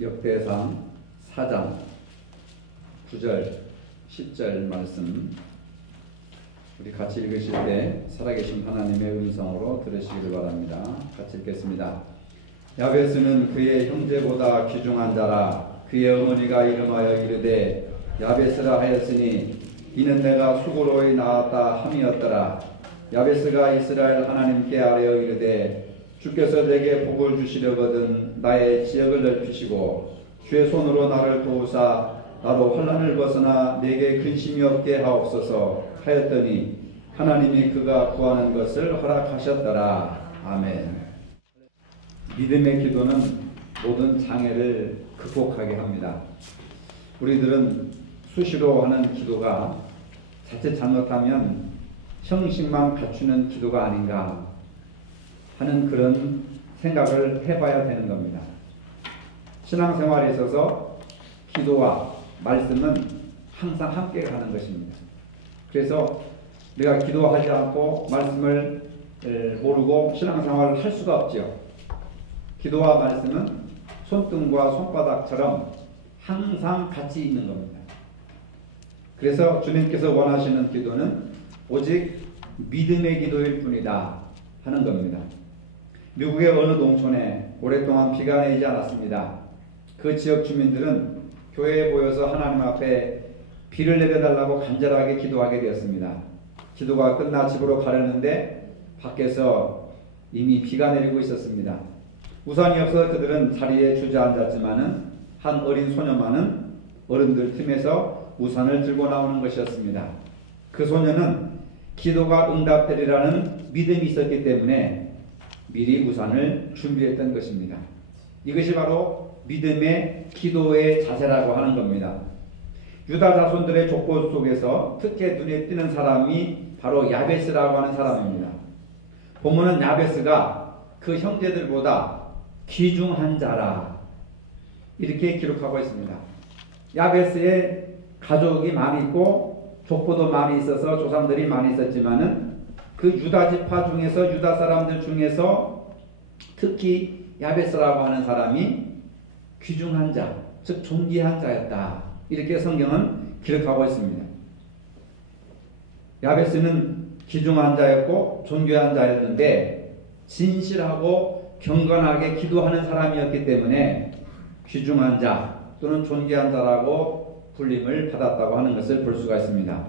역대상 4장 9절 10절 말씀 우리 같이 읽으실 때 살아계신 하나님의 음성으로 들으시기를 바랍니다. 같이 읽겠습니다. 야베스는 그의 형제보다 귀중한 자라. 그의 어머니가 이름하여 이르되 야베스라 하였으니 이는 내가 수고로이 낳았다 함이었더라. 야베스가 이스라엘 하나님께 아뢰어 이르되 주께서 내게 복을 주시려거든 나의 지역을 넓히시고 주의 손으로 나를 도우사 나로 환난을 벗어나 내게 근심이 없게 하옵소서 하였더니 하나님이 그가 구하는 것을 허락하셨더라. 아멘. 믿음의 기도는 모든 장애를 극복하게 합니다. 우리들은 수시로 하는 기도가 자칫 잘못하면 형식만 갖추는 기도가 아닌가 하는 그런 생각을 해봐야 되는 겁니다. 신앙생활에 있어서 기도와 말씀은 항상 함께 가는 것입니다. 그래서 내가 기도하지 않고 말씀을 모르고 신앙생활을 할 수가 없죠. 기도와 말씀은 손등과 손바닥처럼 항상 같이 있는 겁니다. 그래서 주님께서 원하시는 기도는 오직 믿음의 기도일 뿐이다 하는 겁니다. 미국의 어느 농촌에 오랫동안 비가 내리지 않았습니다. 그 지역 주민들은 교회에 모여서 하나님 앞에 비를 내려달라고 간절하게 기도하게 되었습니다. 기도가 끝나 집으로 가려는데 밖에서 이미 비가 내리고 있었습니다. 우산이 없어 그들은 자리에 주저앉았지만은 한 어린 소녀만은 어른들 틈에서 우산을 들고 나오는 것이었습니다. 그 소녀는 기도가 응답되리라는 믿음이 있었기 때문에 미리 우산을 준비했던 것입니다. 이것이 바로 믿음의 기도의 자세라고 하는 겁니다. 유다 자손들의 족보 속에서 특히 눈에 띄는 사람이 바로 야베스라고 하는 사람입니다. 본문은 야베스가 그 형제들보다 귀중한 자라 이렇게 기록하고 있습니다. 야베스의 가족이 많이 있고 족보도 많이 있어서 조상들이 많이 있었지만은 그 유다 지파 중에서 유다 사람들 중에서 특히 야베스라고 하는 사람이 귀중한 자, 즉 존귀한 자였다. 이렇게 성경은 기록하고 있습니다. 야베스는 귀중한 자였고 존귀한 자였는데 진실하고 경건하게 기도하는 사람이었기 때문에 귀중한 자 또는 존귀한 자라고 불림을 받았다고 하는 것을 볼 수가 있습니다.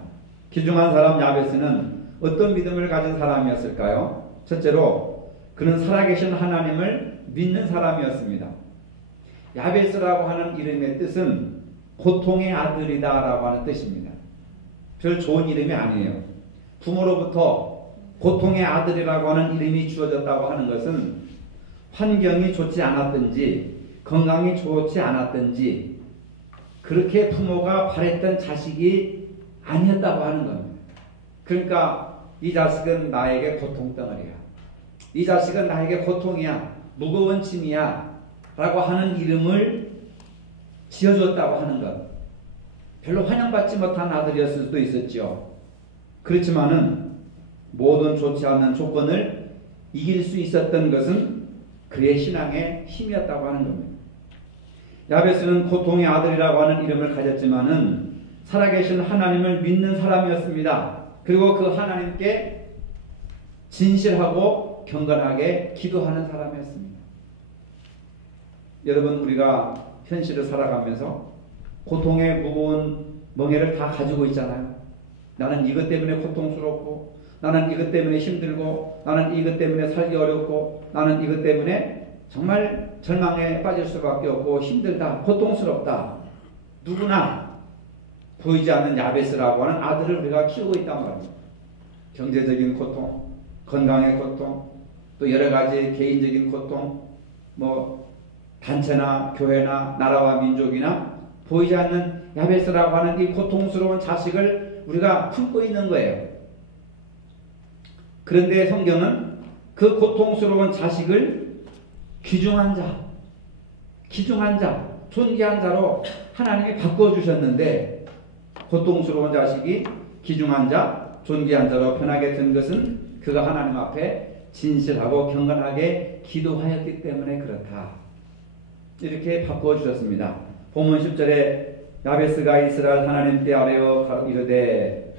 귀중한 사람 야베스는 어떤 믿음을 가진 사람이었을까요? 첫째로 그는 살아계신 하나님을 믿는 사람이었습니다. 야베스라고 하는 이름의 뜻은 고통의 아들이다 라고 하는 뜻입니다. 별 좋은 이름이 아니에요. 부모로부터 고통의 아들이라고 하는 이름이 주어졌다고 하는 것은 환경이 좋지 않았든지 건강이 좋지 않았든지 그렇게 부모가 바랬던 자식이 아니었다고 하는 겁니다. 그러니까 이 자식은 나에게 고통덩어리야. 이 자식은 나에게 고통이야. 무거운 짐이야. 라고 하는 이름을 지어줬다고 하는 것. 별로 환영받지 못한 아들이었을 수도 있었죠. 그렇지만은 모든 좋지 않은 조건을 이길 수 있었던 것은 그의 신앙의 힘이었다고 하는 겁니다. 야베스는 고통의 아들이라고 하는 이름을 가졌지만은 살아계신 하나님을 믿는 사람이었습니다. 그리고 그 하나님께 진실하고 경건하게 기도하는 사람이었습니다. 여러분 우리가 현실을 살아가면서 고통의 무거운 멍에를 다 가지고 있잖아요. 나는 이것 때문에 고통스럽고 나는 이것 때문에 힘들고 나는 이것 때문에 살기 어렵고 나는 이것 때문에 정말 절망에 빠질 수밖에 없고 힘들다 고통스럽다. 누구나 보이지 않는 야베스라고 하는 아들을 우리가 키우고 있단 말입니다. 경제적인 고통, 건강의 고통, 또 여러 가지 개인적인 고통, 단체나 교회나 나라와 민족이나 보이지 않는 야베스라고 하는 이 고통스러운 자식을 우리가 품고 있는 거예요. 그런데 성경은 그 고통스러운 자식을 귀중한 자, 존귀한 자로 하나님이 바꿔주셨는데 고통스러운 자식이 귀중한 자, 존귀한 자로 변하게 된 것은 그가 하나님 앞에 진실하고 경건하게 기도하였기 때문에 그렇다. 이렇게 바꾸어 주셨습니다. 본문 10절에 야베스가 이스라엘 하나님께 아뢰어 이르되,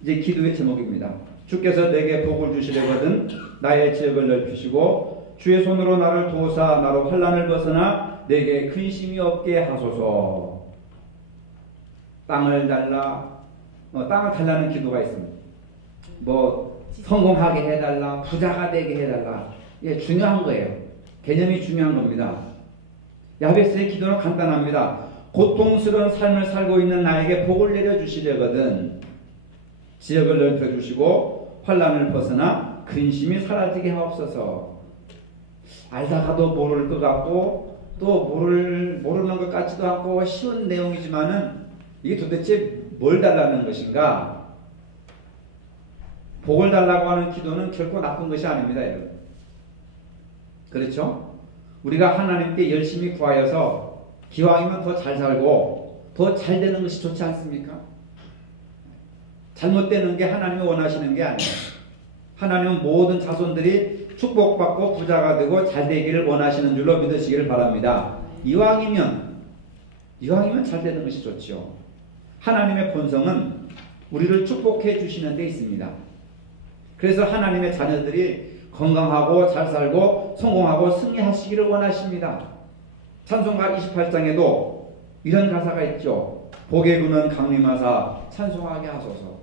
이제 기도의 제목입니다. 주께서 내게 복을 주시려거든 나의 지역을 넓히시고 주의 손으로 나를 도우사 나로 환난을 벗어나 내게 근심이 없게 하소서. 땅을 달라는 기도가 있습니다. 뭐 성공하게 해달라, 부자가 되게 해달라. 이게 중요한 거예요. 개념이 중요한 겁니다. 야베스의 기도는 간단합니다. 고통스러운 삶을 살고 있는 나에게 복을 내려주시려거든 지역을 넓혀주시고 환난을 벗어나 근심이 사라지게 하옵소서. 알다가도 모를 것 같고 또 모르는 것 같지도 않고 쉬운 내용이지만은 이게 도대체 뭘 달라는 것인가? 복을 달라고 하는 기도는 결코 나쁜 것이 아닙니다, 여러분. 그렇죠? 우리가 하나님께 열심히 구하여서 기왕이면 더 잘 살고 더 잘 되는 것이 좋지 않습니까? 잘못되는 게 하나님이 원하시는 게 아니에요. 하나님은 모든 자손들이 축복받고 부자가 되고 잘 되기를 원하시는 줄로 믿으시기를 바랍니다. 이왕이면 잘 되는 것이 좋죠. 하나님의 본성은 우리를 축복해 주시는 데 있습니다. 그래서 하나님의 자녀들이 건강하고 잘 살고 성공하고 승리하시기를 원하십니다. 찬송가 28장에도 이런 가사가 있죠. 복의 근원 강림하사 찬송하게 하소서.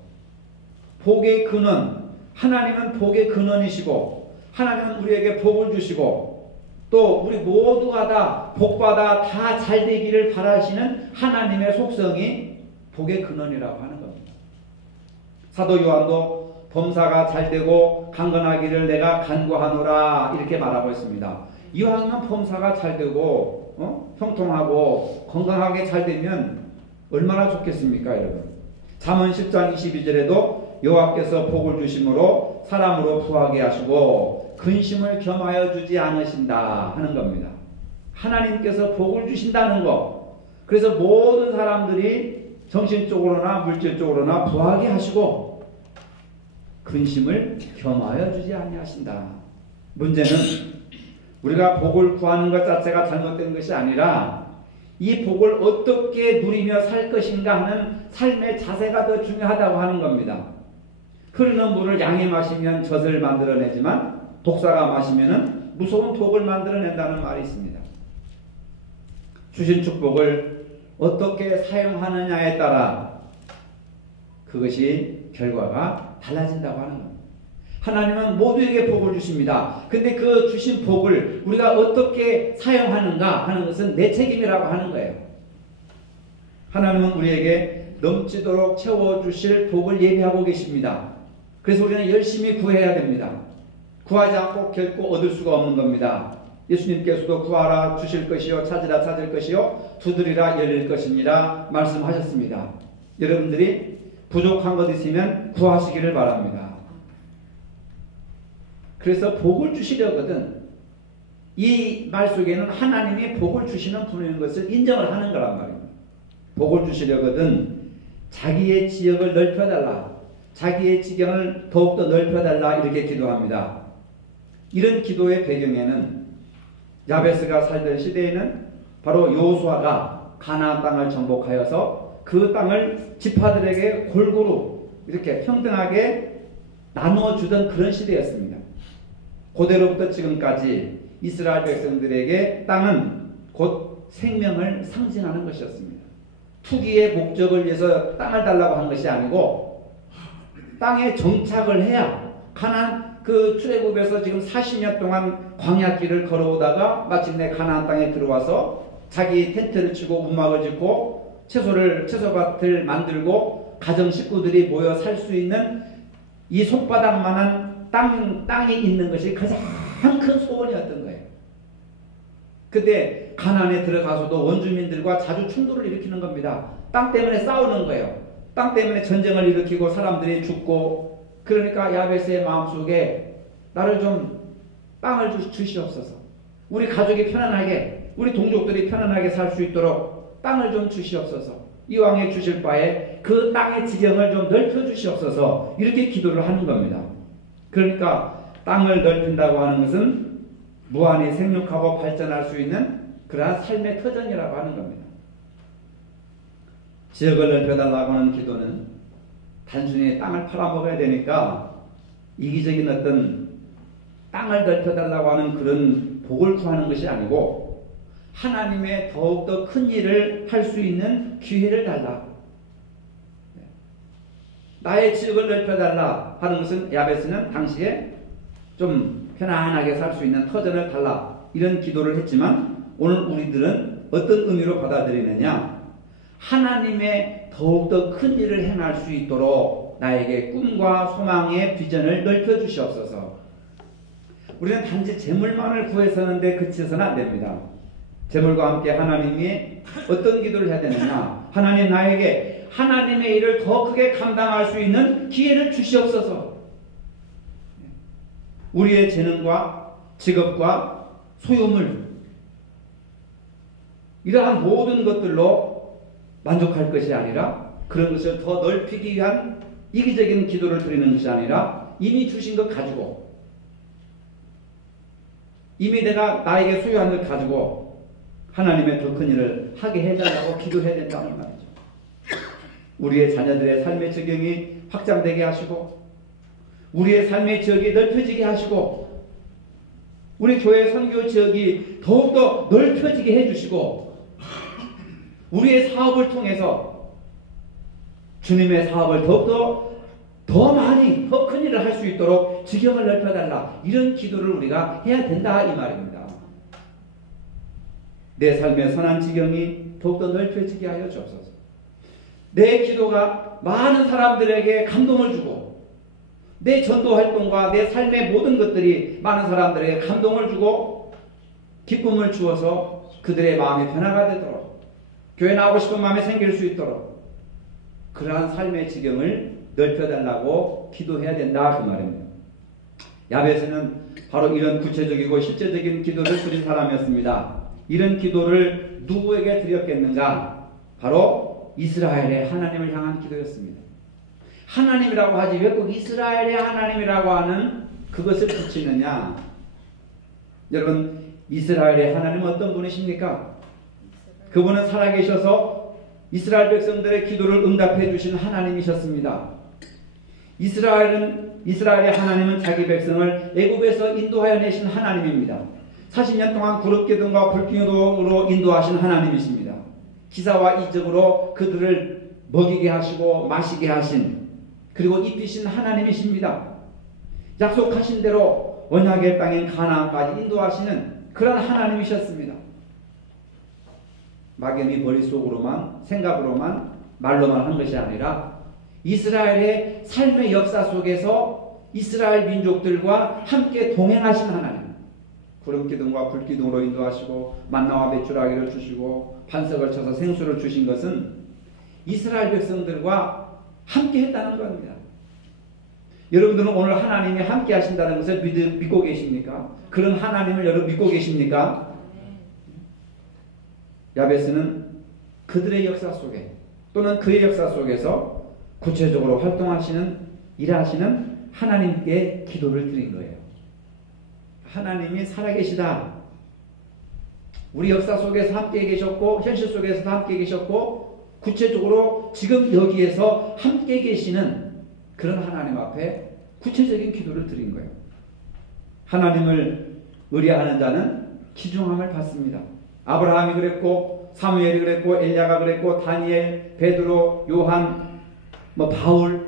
복의 근원, 하나님은 복의 근원이시고 하나님은 우리에게 복을 주시고 또 우리 모두가 다 복받아 다 잘 되기를 바라시는 하나님의 속성이 복의 근원이라고 하는 겁니다. 사도 요한도 범사가 잘 되고 강건하기를 내가 간구하노라 이렇게 말하고 있습니다. 이왕이면 범사가 잘 되고 형통하고 건강하게 잘 되면 얼마나 좋겠습니까, 여러분? 잠언 10장 22절에도 여호와께서 복을 주심으로 사람으로 부하게 하시고 근심을 겸하여 주지 않으신다 하는 겁니다. 하나님께서 복을 주신다는 거. 그래서 모든 사람들이 정신적으로나 물질적으로나 부하게 하시고 근심을 겸하여 주지 아니하신다. 문제는 우리가 복을 구하는 것 자체가 잘못된 것이 아니라 이 복을 어떻게 누리며 살 것인가 하는 삶의 자세가 더 중요하다고 하는 겁니다. 흐르는 물을 양이 마시면 젖을 만들어내지만 독사가 마시면 무서운 독을 만들어낸다는 말이 있습니다. 주신 축복을 어떻게 사용하느냐에 따라 그것이 결과가 달라진다고 하는 겁니다. 하나님은 모두에게 복을 주십니다. 근데 그 주신 복을 우리가 어떻게 사용하는가 하는 것은 내 책임이라고 하는 거예요. 하나님은 우리에게 넘치도록 채워주실 복을 예비하고 계십니다. 그래서 우리는 열심히 구해야 됩니다. 구하지 않고 결코 얻을 수가 없는 겁니다. 예수님께서도 구하라 주실 것이요 찾으라 찾을 것이요 두드리라 열릴 것이니라 말씀하셨습니다. 여러분들이 부족한 것 있으면 구하시기를 바랍니다. 그래서 복을 주시려거든 이 말 속에는 하나님이 복을 주시는 분인 것을 인정을 하는 거란 말입니다. 복을 주시려거든 자기의 지역을 넓혀달라, 자기의 지경을 더욱더 넓혀달라 이렇게 기도합니다. 이런 기도의 배경에는 야베스가 살던 시대에는 바로 여호수아가 가나안 땅을 정복하여서 그 땅을 지파들에게 골고루 이렇게 평등하게 나누어 주던 그런 시대였습니다. 고대로부터 지금까지 이스라엘 백성들에게 땅은 곧 생명을 상징하는 것이었습니다. 투기의 목적을 위해서 땅을 달라고 한 것이 아니고 땅에 정착을 해야 가나안 그 출애굽에서 지금 40년 동안 광야길을 걸어오다가 마침내 가나안 땅에 들어와서 자기 텐트를 치고 움막을 짓고 채소밭을 만들고 가정 식구들이 모여 살 수 있는 이 손바닥만한 땅이 있는 것이 가장 큰 소원이었던 거예요. 근데 가나안에 들어가서도 원주민들과 자주 충돌을 일으키는 겁니다. 땅 때문에 싸우는 거예요. 땅 때문에 전쟁을 일으키고 사람들이 죽고 그러니까 야베스의 마음속에 나를 좀 땅을 주시옵소서. 우리 가족이 편안하게 우리 동족들이 편안하게 살 수 있도록 땅을 좀 주시옵소서. 이왕에 주실 바에 그 땅의 지경을 좀 넓혀 주시옵소서. 이렇게 기도를 하는 겁니다. 그러니까 땅을 넓힌다고 하는 것은 무한히 생육하고 발전할 수 있는 그러한 삶의 터전이라고 하는 겁니다. 지역을 넓혀달라고 하는 기도는 단순히 땅을 팔아먹어야 되니까 이기적인 어떤 땅을 넓혀달라고 하는 그런 복을 구하는 것이 아니고 하나님의 더욱더 큰 일을 할 수 있는 기회를 달라. 나의 지역을 넓혀달라 하는 것은 야베스는 당시에 좀 편안하게 살 수 있는 터전을 달라 이런 기도를 했지만 오늘 우리들은 어떤 의미로 받아들이느냐, 하나님의 더욱더 큰 일을 행할 수 있도록 나에게 꿈과 소망의 비전을 넓혀주시옵소서. 우리는 단지 재물만을 구해서는데 그치서는 안 됩니다. 재물과 함께 하나님이 어떤 기도를 해야 되느냐, 하나님 나에게 하나님의 일을 더 크게 감당할 수 있는 기회를 주시옵소서. 우리의 재능과 직업과 소유물 이러한 모든 것들로 만족할 것이 아니라 그런 것을 더 넓히기 위한 이기적인 기도를 드리는 것이 아니라 이미 주신 것 가지고, 이미 내가 나에게 소유한 것 가지고 하나님의 더 큰 일을 하게 해달라고 기도해야 된다는 말이죠. 우리의 자녀들의 삶의 지경이 확장되게 하시고 우리의 삶의 지역이 넓혀지게 하시고 우리 교회 선교 지역이 더욱더 넓혀지게 해주시고 우리의 사업을 통해서 주님의 사업을 더욱더 더 많이 더 큰 일을 할 수 있도록 지경을 넓혀달라, 이런 기도를 우리가 해야 된다 이 말입니다. 내 삶의 선한 지경이 더욱더 넓혀지게 하여 주옵소서. 내 기도가 많은 사람들에게 감동을 주고 내 전도 활동과 내 삶의 모든 것들이 많은 사람들에게 감동을 주고 기쁨을 주어서 그들의 마음이 변화가 되도록, 교회 나오고 싶은 마음이 생길 수 있도록 그러한 삶의 지경을 넓혀달라고 기도해야 된다 그 말입니다. 야베스는 바로 이런 구체적이고 실제적인 기도를 드린 사람이었습니다. 이런 기도를 누구에게 드렸겠는가? 바로 이스라엘의 하나님을 향한 기도였습니다. 하나님이라고 하지 왜 꼭 이스라엘의 하나님이라고 하는 그것을 붙이느냐? 여러분, 이스라엘의 하나님은 어떤 분이십니까? 그분은 살아계셔서 이스라엘 백성들의 기도를 응답해 주신 하나님이셨습니다. 이스라엘의 하나님은 자기 백성을 애굽에서 인도하여 내신 하나님입니다. 40년 동안 구름기둥과 불기둥으로 인도하신 하나님이십니다. 기사와 이적으로 그들을 먹이게 하시고 마시게 하신, 그리고 입히신 하나님이십니다. 약속하신 대로 언약의 땅인 가나안까지 인도하시는 그런 하나님이셨습니다. 막연히 머릿속으로만 생각으로만 말로만 한 것이 아니라 이스라엘의 삶의 역사 속에서 이스라엘 민족들과 함께 동행하신 하나님, 구름기둥과 불기둥으로 인도하시고 만나와 메추라기를 주시고 반석을 쳐서 생수를 주신 것은 이스라엘 백성들과 함께 했다는 겁니다. 여러분들은 오늘 하나님이 함께 하신다는 것을 믿고 계십니까? 그런 하나님을 여러분 믿고 계십니까? 야베스는 그들의 역사 속에 또는 그의 역사 속에서 구체적으로 활동하시는, 일하시는 하나님께 기도를 드린 거예요. 하나님이 살아계시다. 우리 역사 속에서 함께 계셨고 현실 속에서도 함께 계셨고 구체적으로 지금 여기에서 함께 계시는 그런 하나님 앞에 구체적인 기도를 드린 거예요. 하나님을 의뢰하는 자는 기중함을 받습니다. 아브라함이 그랬고 사무엘이 그랬고 엘리야가 그랬고 다니엘, 베드로, 요한, 바울,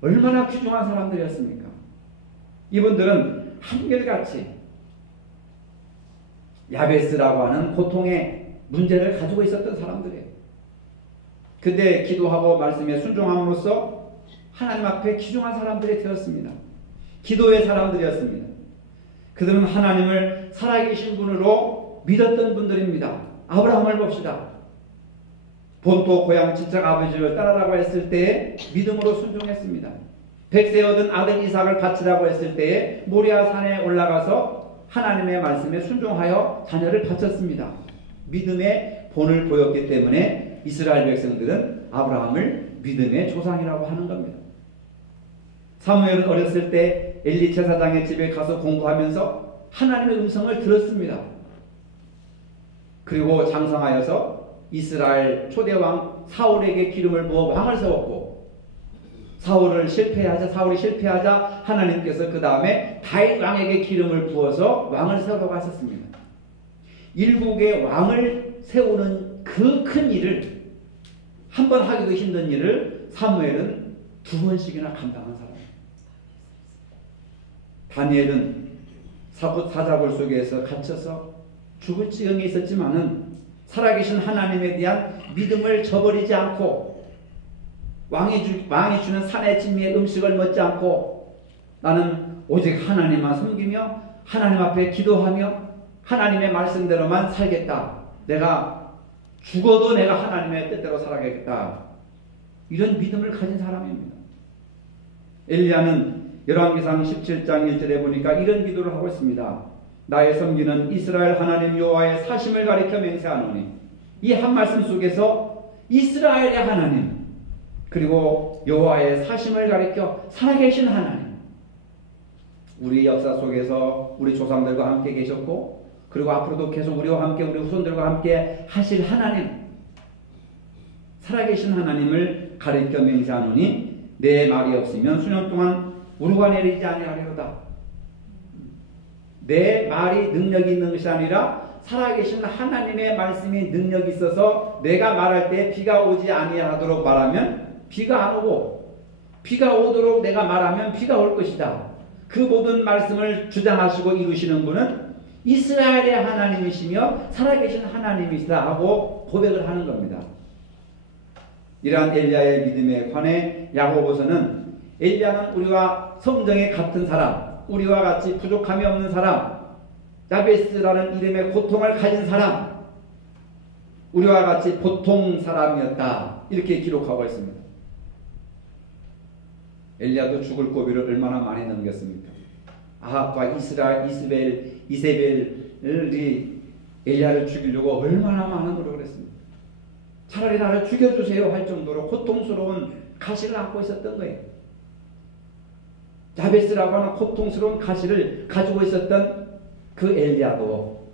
얼마나 귀중한 사람들이었습니까? 이분들은 한결같이 야베스라고 하는 고통의 문제를 가지고 있었던 사람들이에요. 근데 기도하고 말씀에 순종함으로써 하나님 앞에 귀중한 사람들이 되었습니다. 기도의 사람들이었습니다. 그들은 하나님을 살아계신 분으로 믿었던 분들입니다. 아브라함을 봅시다. 본토 고향 친척 아버지를 따르라고 했을 때에 믿음으로 순종했습니다. 백세 얻은 아들 이삭을 바치라고 했을 때에 모리아 산에 올라가서 하나님의 말씀에 순종하여 자녀를 바쳤습니다. 믿음의 본을 보였기 때문에 이스라엘 백성들은 아브라함을 믿음의 조상이라고 하는 겁니다. 사무엘은 어렸을 때 엘리 제사장의 집에 가서 공부하면서 하나님의 음성을 들었습니다. 그리고 장성하여서 이스라엘 초대왕 사울에게 기름을 부어 왕을 세웠고, 사울이 실패하자 하나님께서 그 다음에 다윗 왕에게 기름을 부어서 왕을 세우러 가셨습니다. 일국의 왕을 세우는 그 큰 일을, 한 번 하기도 힘든 일을 사무엘은 2번씩이나 감당한 사람입니다. 다니엘은 사자굴 속에서 갇혀서 죽을 지경에 있었지만은 살아계신 하나님에 대한 믿음을 저버리지 않고, 왕이 주는 산의 진미의 음식을 먹지 않고, 나는 오직 하나님만 섬기며 하나님 앞에 기도하며 하나님의 말씀대로만 살겠다. 내가 죽어도 내가 하나님의 뜻대로 살아가겠다. 이런 믿음을 가진 사람입니다. 엘리야는 열왕기상 17장 1절에 보니까 이런 기도를 하고 있습니다. 나의 섬기는 이스라엘 하나님 여호와의 사심을 가리켜 맹세하노니, 이 한 말씀 속에서 이스라엘의 하나님, 그리고 여호와의 사심을 가리켜 살아계신 하나님, 우리 역사 속에서 우리 조상들과 함께 계셨고, 그리고 앞으로도 계속 우리와 함께, 우리 후손들과 함께 하실 하나님, 살아계신 하나님을 가리켜 맹세하노니 내 말이 없으면 수년 동안 우루가 내리지 아니하리로다. 내 말이 능력이 있는 것이 아니라 살아계신 하나님의 말씀이 능력이 있어서 내가 말할 때 비가 오지 아니하도록 말하면 비가 안 오고, 비가 오도록 내가 말하면 비가 올 것이다. 그 모든 말씀을 주장하시고 이루시는 분은 이스라엘의 하나님이시며 살아계신 하나님이시다 하고 고백을 하는 겁니다. 이러한 엘리야의 믿음에 관해 야고보서는 엘리야는 우리와 성정에 같은 사람, 우리와 같이 부족함이 없는 사람, 야베스라는 이름의 고통을 가진 사람, 우리와 같이 보통 사람이었다, 이렇게 기록하고 있습니다. 엘리야도 죽을 고비를 얼마나 많이 넘겼습니까? 아합과 이세벨이 엘리야를 죽이려고 얼마나 많은 노력을 했습니다. 차라리 나를 죽여주세요 할 정도로 고통스러운 가시를 안고 있었던 거예요. 야베스라고 하는 고통스러운 가시를 가지고 있었던 그 엘리야도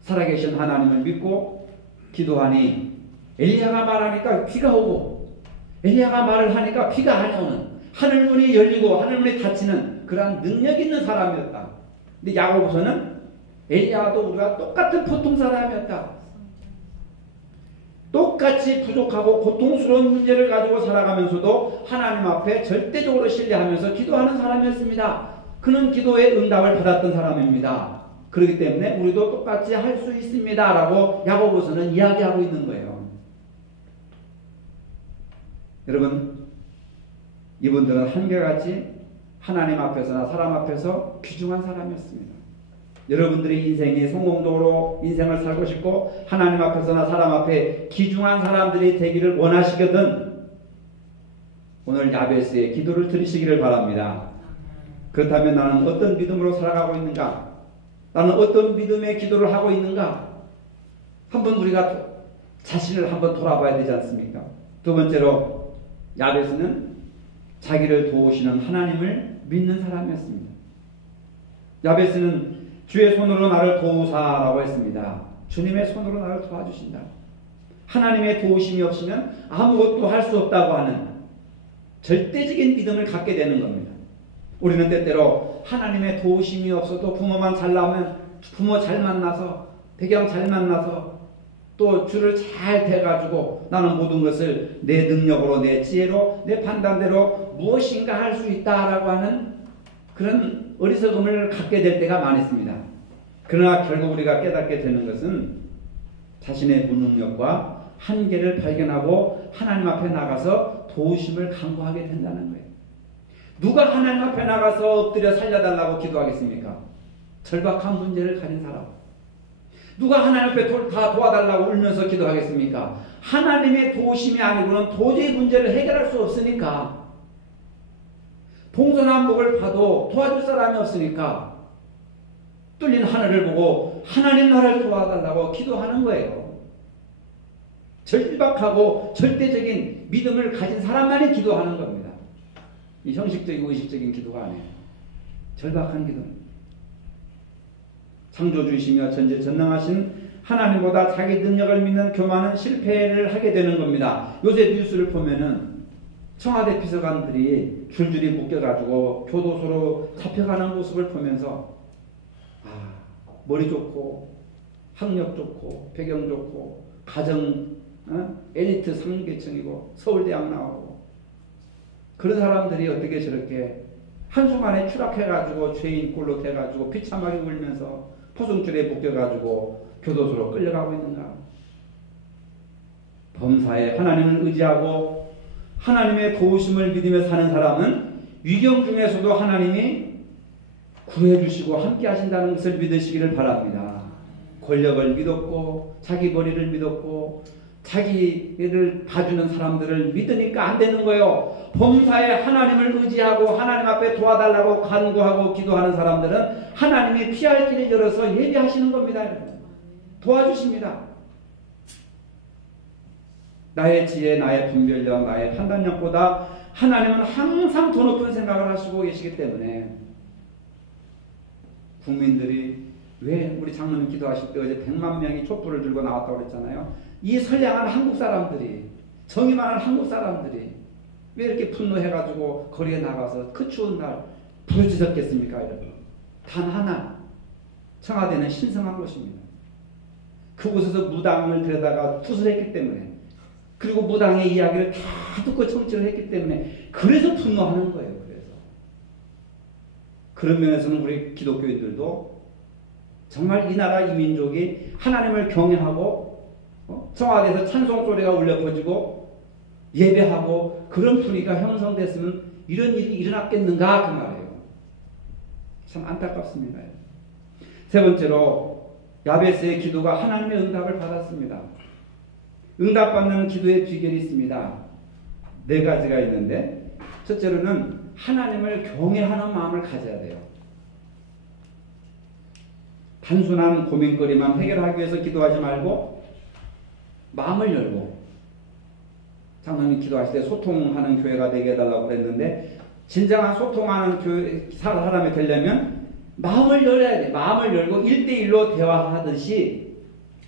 살아계신 하나님을 믿고 기도하니 엘리야가 말하니까 비가 오고, 엘리야가 말을 하니까 비가 안 오는, 하늘문이 열리고 하늘문이 닫히는 그러한 능력 있는 사람이었다. 근데 야고보서는 엘리야도 우리가 똑같은 보통 사람이었다. 똑같이 부족하고 고통스러운 문제를 가지고 살아가면서도 하나님 앞에 절대적으로 신뢰하면서 기도하는 사람이었습니다. 그는 기도의 응답을 받았던 사람입니다. 그렇기 때문에 우리도 똑같이 할 수 있습니다 라고 야고보서는 이야기하고 있는 거예요. 여러분, 이분들은 한결같이 하나님 앞에서나 사람 앞에서 귀중한 사람이었습니다. 여러분들이 인생이 성공적으로 인생을 살고 싶고 하나님 앞에서나 사람 앞에 귀중한 사람들이 되기를 원하시거든 오늘 야베스의 기도를 들으시기를 바랍니다. 그렇다면 나는 어떤 믿음으로 살아가고 있는가? 나는 어떤 믿음의 기도를 하고 있는가? 한번 우리가 자신을 한번 돌아봐야 되지 않습니까? 두 번째로 야베스는 자기를 도우시는 하나님을 믿는 사람이었습니다. 야베스는 주의 손으로 나를 도우사라고 했습니다. 주님의 손으로 나를 도와주신다. 하나님의 도우심이 없으면 아무것도 할 수 없다고 하는 절대적인 믿음을 갖게 되는 겁니다. 우리는 때때로 하나님의 도우심이 없어도 부모만 잘 나오면 부모 잘 만나서 배경 잘 만나서 또 주를 잘 대가지고 나는 모든 것을 내 능력으로 내 지혜로 내 판단대로 무엇인가 할 수 있다라고 하는 그런 어리석음을 갖게 될 때가 많습니다. 그러나 결국 우리가 깨닫게 되는 것은 자신의 무능력과 한계를 발견하고 하나님 앞에 나가서 도우심을 간구하게 된다는 거예요. 누가 하나님 앞에 나가서 엎드려 살려달라고 기도하겠습니까? 절박한 문제를 가진 사람. 누가 하나님 앞에 다 도와달라고 울면서 기도하겠습니까? 하나님의 도우심이 아니고는 도저히 문제를 해결할 수 없으니까. 동서남북을 봐도 도와줄 사람이 없으니까 뚫린 하늘을 보고 하나님 나를 도와달라고 기도하는 거예요. 절박하고 절대적인 믿음을 가진 사람만이 기도하는 겁니다. 이 형식적이고 의식적인 기도가 아니에요. 절박한 기도. 창조주이시며 전지전능하신 하나님보다 자기 능력을 믿는 교만은 실패를 하게 되는 겁니다. 요새 뉴스를 보면은 청와대 비서관들이 줄줄이 묶여가지고 교도소로 잡혀가는 모습을 보면서 머리 좋고 학력 좋고 배경 좋고 가정 엘리트 상계층이고 서울대학 나오고 그런 사람들이 어떻게 저렇게 한순간에 추락해가지고 죄인 꼴로 돼가지고 비참하게 울면서 포승줄에 묶여가지고 교도소로 끌려가고 있는가? 범사에 하나님을 의지하고 하나님의 도우심을 믿으며 사는 사람은 위경 중에서도 하나님이 구해주시고 함께 하신다는 것을 믿으시기를 바랍니다. 권력을 믿었고 자기 머리를 믿었고 자기를 봐주는 사람들을 믿으니까 안 되는 거예요. 범사에 하나님을 의지하고 하나님 앞에 도와달라고 간구하고 기도하는 사람들은 하나님이 피할 길을 열어서 예비하시는 겁니다. 도와주십니다. 나의 지혜, 나의 분별력, 나의 판단력보다 하나님은 항상 더 높은 생각을 하시고 계시기 때문에 국민들이 왜 우리 장로님 기도하실 때 어제 100만 명이 촛불을 들고 나왔다고 그랬잖아요. 이 선량한 한국 사람들이, 정의 많은 한국 사람들이 왜 이렇게 분노해가지고 거리에 나가서 그 추운 날 부르짖었겠습니까? 단 하나, 청와대는 신성한 곳입니다. 그곳에서 무당을 데려다가 투술했기 때문에, 그리고 무당의 이야기를 다 듣고 청취를 했기 때문에 그래서 분노하는 거예요. 그런 면에서는 우리 기독교인들도 정말 이 나라 이 민족이 하나님을 경외하고 청와대에서 찬송 소리가 울려 퍼지고 예배하고 그런 분위기가 형성됐으면 이런 일이 일어났겠는가 그 말이에요. 참 안타깝습니다. 세 번째로 야베스의 기도가 하나님의 응답을 받았습니다. 응답받는 기도의 비결이 있습니다. 4가지가 있는데 첫째로는 하나님을 경외하는 마음을 가져야 돼요. 단순한 고민거리만 해결하기 위해서 기도하지 말고 마음을 열고, 장로님 기도하실 때 소통하는 교회가 되게 해달라고 그랬는데 진정한 소통하는 교회 사람이 되려면 마음을 열어야 돼. 마음을 열고 1대1로 대화하듯이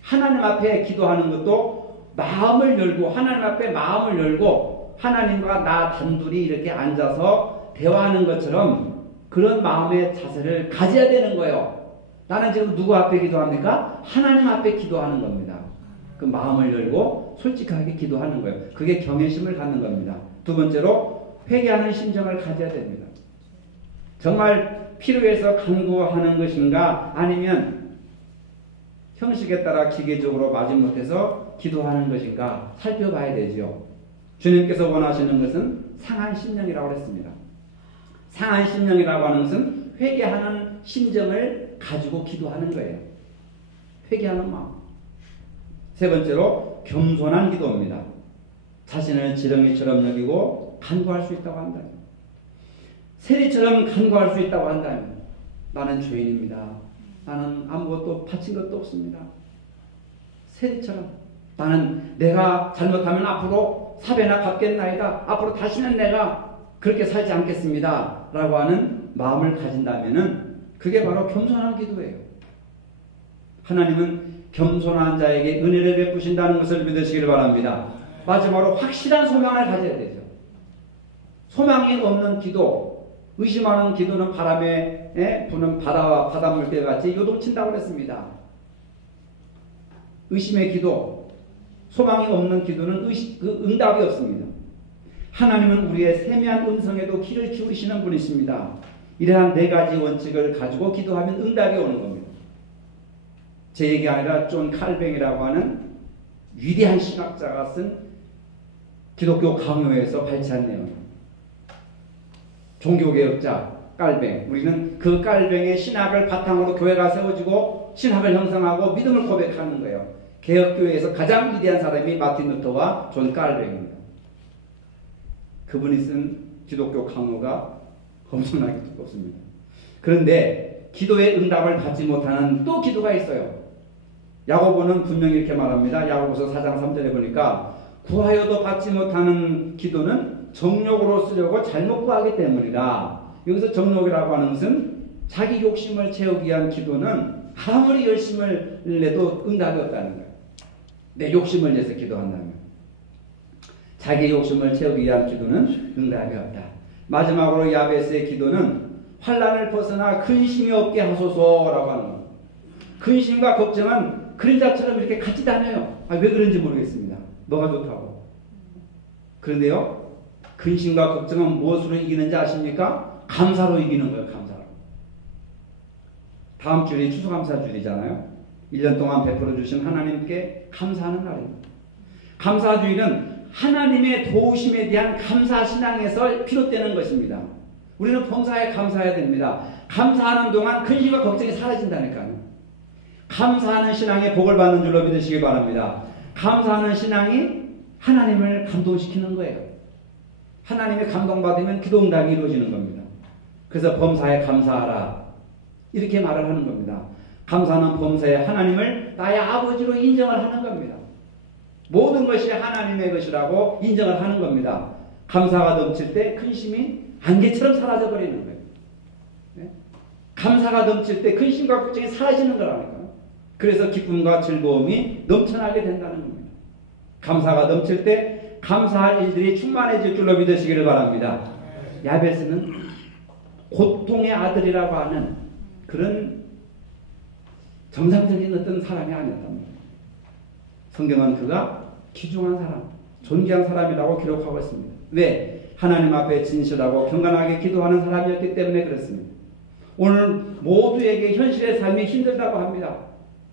하나님 앞에 기도하는 것도 마음을 열고, 하나님 앞에 마음을 열고 하나님과 나 단둘이 이렇게 앉아서 대화하는 것처럼 그런 마음의 자세를 가져야 되는 거예요. 나는 지금 누구 앞에 기도합니까? 하나님 앞에 기도하는 겁니다. 그 마음을 열고 솔직하게 기도하는 거예요. 그게 경외심을 갖는 겁니다. 두 번째로 회개하는 심정을 가져야 됩니다. 정말 필요해서 간구하는 것인가, 아니면 형식에 따라 기계적으로 마지못해서 기도하는 것인가 살펴봐야 되죠. 주님께서 원하시는 것은 상한 심령이라고 했습니다. 상한 심령이라고 하는 것은 회개하는 심정을 가지고 기도하는 거예요. 회개하는 마음. 세 번째로 겸손한 기도입니다. 자신을 지렁이처럼 여기고 간구할 수 있다고 한다면, 세리처럼 간구할 수 있다고 한다면, 나는 죄인입니다. 나는 아무것도 바친 것도 없습니다. 세리처럼 나는 내가 잘못하면 앞으로 사배나 갚겠나이다. 앞으로 다시는 내가 그렇게 살지 않겠습니다. 라고 하는 마음을 가진다면은 그게 바로 겸손한 기도예요. 하나님은 겸손한 자에게 은혜를 베푸신다는 것을 믿으시길 바랍니다. 마지막으로 확실한 소망을 가져야 되죠. 소망이 없는 기도, 의심하는 기도는 바람에 부는 바다와 바닷물개 같이 요동친다고 그랬습니다. 의심의 기도, 소망이 없는 기도는 응답이 없습니다. 하나님은 우리의 세미한 음성에도 귀를 기울이시는 분이십니다. 이러한 4가지 원칙을 가지고 기도하면 응답이 오는 겁니다. 제 얘기 아니라 존 칼뱅이라고 하는 위대한 신학자가 쓴 기독교 강요에서 발췌한 내용입니다. 종교개혁자 칼뱅, 우리는 그 칼뱅의 신학을 바탕으로 교회가 세워지고 신학을 형성하고 믿음을 고백하는 거예요. 개혁교회에서 가장 위대한 사람이 마틴 루터와 존 칼뱅입니다. 그분이 쓴 기독교 강요가 엄청나게 두껍습니다. 그런데 기도의 응답을 받지 못하는 또 기도가 있어요. 야고보는 분명히 이렇게 말합니다. 야고보서 4장 3절에 보니까 구하여도 받지 못하는 기도는 정욕으로 쓰려고 잘못 구하기 때문이다. 여기서 정욕이라고 하는 것은 자기 욕심을 채우기 위한 기도는 아무리 열심을 내도 응답이 없다는 거예요. 내 욕심을 내서 기도한다면. 자기 욕심을 채우기 위한 기도는 응답이 없다. 마지막으로 야베스의 기도는 환난을 벗어나 근심이 없게 하소서라고 하는 겁니다. 근심과 걱정은 그림자처럼 이렇게 같이 다녀요. 왜 그런지 모르겠습니다. 뭐가 좋다고. 그런데요, 근심과 걱정은 무엇으로 이기는지 아십니까? 감사로 이기는 거예요. 감사로. 다음 주일이 추수감사주일이잖아요. 1년 동안 베풀어 주신 하나님께 감사하는 날입니다. 감사주일은 하나님의 도우심에 대한 감사 신앙에서 비롯되는 것입니다. 우리는 범사에 감사해야 됩니다. 감사하는 동안 근심과 걱정이 사라진다니까요. 감사하는 신앙에 복을 받는 줄로 믿으시기 바랍니다. 감사하는 신앙이 하나님을 감동시키는 거예요. 하나님의 감동받으면 기도 응답이 이루어지는 겁니다. 그래서 범사에 감사하라 이렇게 말을 하는 겁니다. 감사는 범사에 하나님을 나의 아버지로 인정을 하는 겁니다. 모든 것이 하나님의 것이라고 인정을 하는 겁니다. 감사가 넘칠 때 근심이 안개처럼 사라져버리는 거예요. 네? 감사가 넘칠 때 근심과 걱정이 사라지는 거라니까요. 그래서 기쁨과 즐거움이 넘쳐나게 된다는 겁니다. 감사가 넘칠 때 감사할 일들이 충만해질 줄로 믿으시기를 바랍니다. 야베스는 고통의 아들이라고 하는 그런 정상적인 어떤 사람이 아니었답니다. 성경은 그가 귀중한 사람, 존귀한 사람이라고 기록하고 있습니다. 왜? 하나님 앞에 진실하고 경건하게 기도하는 사람이었기 때문에 그렇습니다. 오늘 모두에게 현실의 삶이 힘들다고 합니다.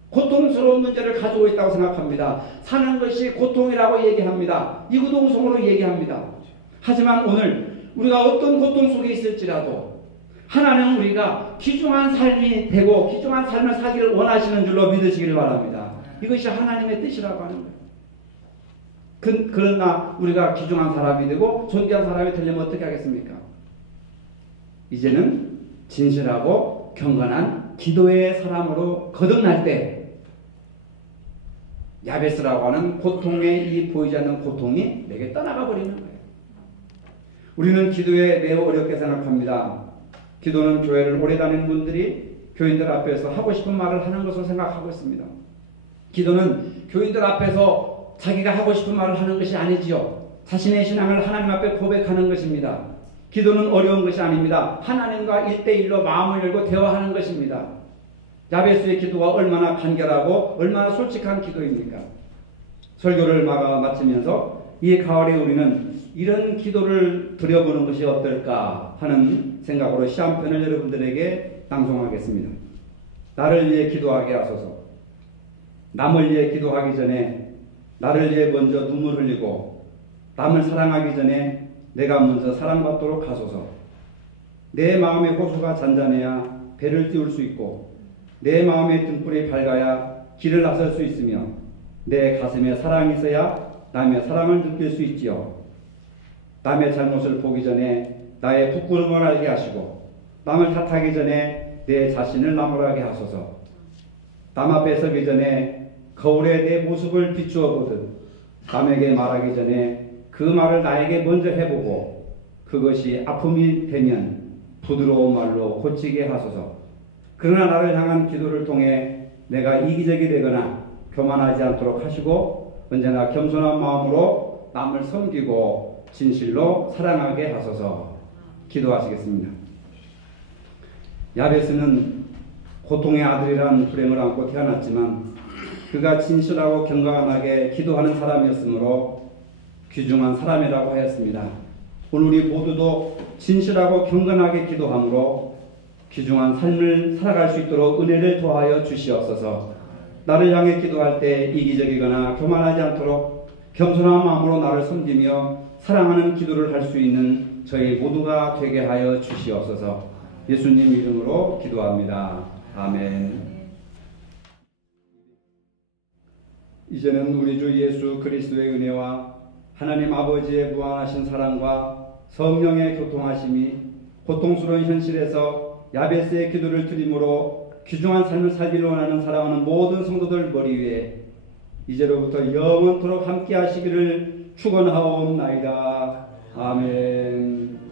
고통스러운 문제를 가지고 있다고 생각합니다. 사는 것이 고통이라고 얘기합니다. 이구동성으로 얘기합니다. 하지만 오늘 우리가 어떤 고통 속에 있을지라도 하나님은 우리가 귀중한 삶이 되고 귀중한 삶을 살기를 원하시는 줄로 믿으시기를 바랍니다. 이것이 하나님의 뜻이라고 하는 거예요. 그러나 우리가 귀중한 사람이 되고 존귀한 사람이 되려면 어떻게 하겠습니까? 이제는 진실하고 경건한 기도의 사람으로 거듭날 때 야베스라고 하는 고통의 이 보이지 않는 고통이 내게 떠나가 버리는 거예요. 우리는 기도에 매우 어렵게 생각합니다. 기도는 교회를 오래 다니는 분들이 교인들 앞에서 하고 싶은 말을 하는 것으로 생각하고 있습니다. 기도는 교인들 앞에서 자기가 하고 싶은 말을 하는 것이 아니지요. 자신의 신앙을 하나님 앞에 고백하는 것입니다. 기도는 어려운 것이 아닙니다. 하나님과 1대1로 마음을 열고 대화하는 것입니다. 야베스의 기도가 얼마나 간결하고 얼마나 솔직한 기도입니까? 설교를 마치면서 이 가을에 우리는 이런 기도를 드려보는 것이 어떨까 하는 생각으로 시 한 편을 여러분들에게 낭송하겠습니다. 나를 위해 기도하게 하소서. 남을 위해 기도하기 전에 나를 위해 먼저 눈물 흘리고 남을 사랑하기 전에 내가 먼저 사랑받도록 하소서. 내 마음의 호수가 잔잔해야 배를 띄울 수 있고 내 마음의 등불이 밝아야 길을 나설 수 있으며 내 가슴에 사랑이 있어야 남의 사랑을 느낄 수 있지요. 남의 잘못을 보기 전에 나의 부끄러움을 알게 하시고 남을 탓하기 전에 내 자신을 나무라게 하소서. 남 앞에 서기 전에 거울에 내 모습을 비추어 보듯 남에게 말하기 전에 그 말을 나에게 먼저 해보고 그것이 아픔이 되면 부드러운 말로 고치게 하소서. 그러나 나를 향한 기도를 통해 내가 이기적이 되거나 교만하지 않도록 하시고 언제나 겸손한 마음으로 남을 섬기고 진실로 사랑하게 하소서. 기도하시겠습니다. 야베스는 고통의 아들이라는 불행을 안고 태어났지만 그가 진실하고 경건하게 기도하는 사람이었으므로 귀중한 사람이라고 하였습니다. 오늘 우리 모두도 진실하고 경건하게 기도함으로 귀중한 삶을 살아갈 수 있도록 은혜를 더하여 주시옵소서. 나를 향해 기도할 때 이기적이거나 교만하지 않도록 겸손한 마음으로 나를 섬기며 사랑하는 기도를 할 수 있는 저희 모두가 되게 하여 주시옵소서. 예수님 이름으로 기도합니다. 아멘. 이제는 우리 주 예수 그리스도의 은혜와 하나님 아버지의 무한하신 사랑과 성령의 교통하심이 고통스러운 현실에서 야베스의 기도를 드림으로 귀중한 삶을 살기를 원하는 사랑하는 모든 성도들 머리 위에 이제로부터 영원토록 함께 하시기를 축원하옵나이다. 아멘.